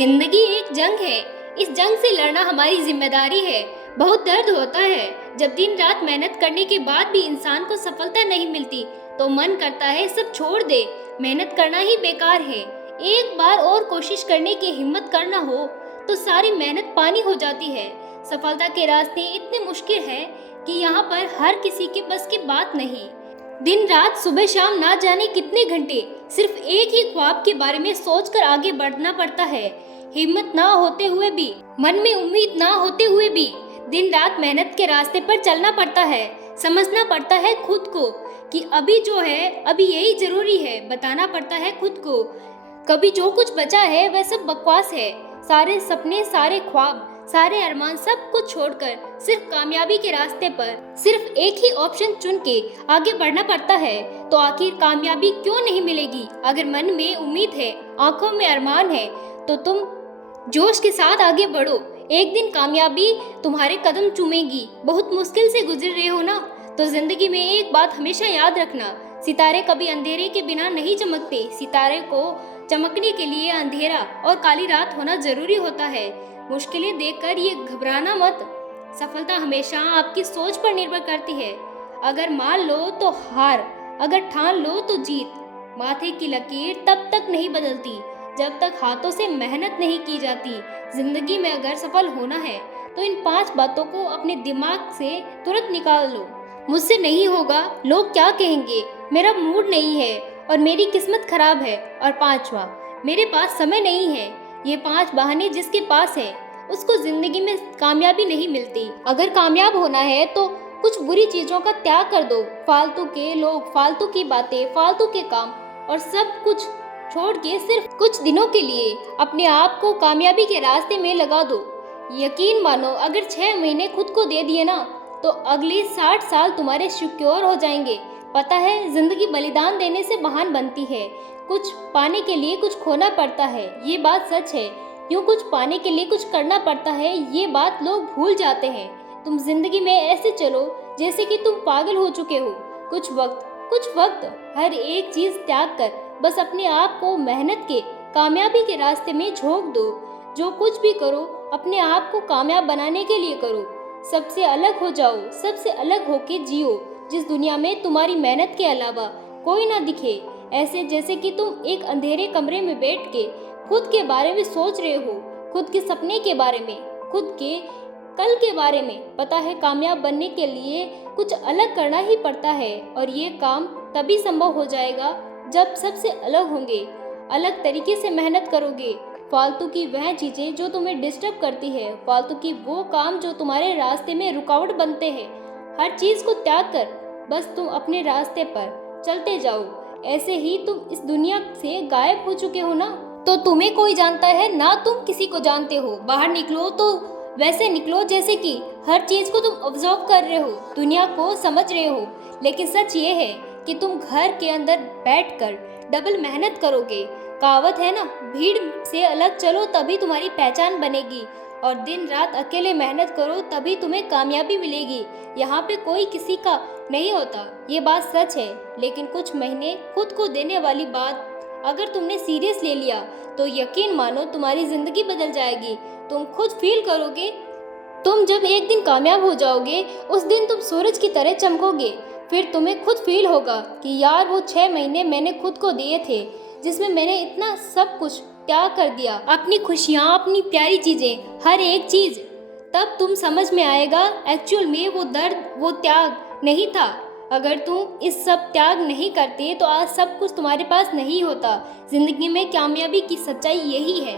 जिंदगी एक जंग है। इस जंग से लड़ना हमारी जिम्मेदारी है। बहुत दर्द होता है जब दिन रात मेहनत करने के बाद भी इंसान को सफलता नहीं मिलती तो मन करता है सब छोड़ दे, मेहनत करना ही बेकार है। एक बार और कोशिश करने की हिम्मत करना हो तो सारी मेहनत पानी हो जाती है। सफलता के रास्ते इतने मुश्किल है कि यहाँ पर हर किसी के बस की बात नहीं। दिन रात सुबह शाम ना जाने कितने घंटे सिर्फ एक ही ख्वाब के बारे में सोचकर आगे बढ़ना पड़ता है। हिम्मत ना होते हुए भी, मन में उम्मीद ना होते हुए भी दिन रात मेहनत के रास्ते पर चलना पड़ता है। समझना पड़ता है खुद को कि अभी जो है अभी यही जरूरी है। बताना पड़ता है खुद को कभी जो कुछ बचा है वह सब बकवास है। सारे सपने, सारे ख्वाब, सारे अरमान सब कुछ छोड़कर सिर्फ कामयाबी के रास्ते पर सिर्फ एक ही ऑप्शन चुन के आगे बढ़ना पड़ता है। तो आखिर कामयाबी क्यों नहीं मिलेगी? अगर मन में उम्मीद है, आंखों में अरमान है तो तुम जोश के साथ आगे बढ़ो। एक दिन कामयाबी तुम्हारे कदम चूमेगी। बहुत मुश्किल से गुजर रहे हो ना, तो जिंदगी में एक बात हमेशा याद रखना, सितारे कभी अंधेरे के बिना नहीं चमकते। सितारे को चमकने के लिए अंधेरा और काली रात होना जरूरी होता है। मुश्किलें देखकर ये घबराना मत। सफलता हमेशा आपकी सोच पर निर्भर करती है। अगर मान लो तो हार, अगर ठान लो तो जीत। माथे की लकीर तब तक नहीं बदलती जब तक हाथों से मेहनत नहीं की जाती। जिंदगी में अगर सफल होना है तो इन 5 बातों को अपने दिमाग से तुरंत निकाल लो। मुझसे नहीं होगा, लोग क्या कहेंगे, मेरा मूड नहीं है और मेरी किस्मत खराब है। और 5वां, मेरे पास समय नहीं है। ये 5 बहाने जिसके पास है उसको जिंदगी में कामयाबी नहीं मिलती। अगर कामयाब होना है तो कुछ बुरी चीजों का त्याग कर दो। फालतू के लोग, फालतू की बातें, फालतू के काम और सब कुछ छोड़ के सिर्फ कुछ दिनों के लिए अपने आप को कामयाबी के रास्ते में लगा दो। यकीन मानो, अगर 6 महीने खुद को दे दिए ना तो अगले 60 साल तुम्हारे सिक्योर हो जाएंगे। पता है, जिंदगी बलिदान देने से महान बनती है। कुछ पाने के लिए कुछ खोना पड़ता है, ये बात सच है। यूँ कुछ पाने के लिए कुछ करना पड़ता है, ये बात लोग भूल जाते हैं। तुम जिंदगी में ऐसे चलो जैसे कि तुम पागल हो चुके हो। कुछ वक्त हर एक चीज त्याग कर बस अपने आप को मेहनत के कामयाबी के रास्ते में झोंक दो। जो कुछ भी करो अपने आप को कामयाब बनाने के लिए करो। सबसे अलग हो जाओ, सबसे अलग होके जियो, जिस दुनिया में तुम्हारी मेहनत के अलावा कोई ना दिखे। ऐसे जैसे कि तुम एक अंधेरे कमरे में बैठ के खुद के बारे में सोच रहे हो, खुद के सपने के बारे में, खुद के कल के बारे में। पता है, कामयाब बनने के लिए कुछ अलग करना ही पड़ता है और ये काम तभी संभव हो जाएगा जब सबसे अलग होंगे, अलग तरीके से मेहनत करोगे। फालतू की वह चीज़ें जो तुम्हें डिस्टर्ब करती है, फालतू की वो काम जो तुम्हारे रास्ते में रुकावट बनते हैं, हर चीज़ को त्याग कर बस तुम अपने रास्ते पर चलते जाओ। ऐसे ही तुम इस दुनिया से गायब हो चुके हो ना, तो तुम्हें कोई जानता है ना तुम किसी को जानते हो। बाहर निकलो तो वैसे निकलो जैसे कि हर चीज़ को तुम ऑब्जर्व कर रहे हो, दुनिया को समझ रहे हो। लेकिन सच ये है कि तुम घर के अंदर बैठकर डबल मेहनत करोगे। कहावत है ना, भीड़ से अलग चलो तभी तुम्हारी पहचान बनेगी, और दिन रात अकेले मेहनत करो तभी तुम्हें कामयाबी मिलेगी। यहाँ पे कोई किसी का नहीं होता, ये बात सच है। लेकिन कुछ महीने खुद को देने वाली बात अगर तुमने सीरियस ले लिया तो यकीन मानो तुम्हारी जिंदगी बदल जाएगी। तुम खुद फील करोगे। तुम जब एक दिन कामयाब हो जाओगे उस दिन तुम सूरज की तरह चमकोगे। फिर तुम्हें खुद फील होगा कि यार वो 6 महीने मैंने खुद को दिए थे, जिसमें मैंने इतना सब कुछ त्याग कर दिया, अपनी खुशियाँ, अपनी प्यारी चीज़ें, हर एक चीज़। तब तुम समझ में आएगा एक्चुअल में वो दर्द, वो त्याग नहीं था। अगर तुम इस सब त्याग नहीं करते तो आज सब कुछ तुम्हारे पास नहीं होता। जिंदगी में कामयाबी की सच्चाई यही है।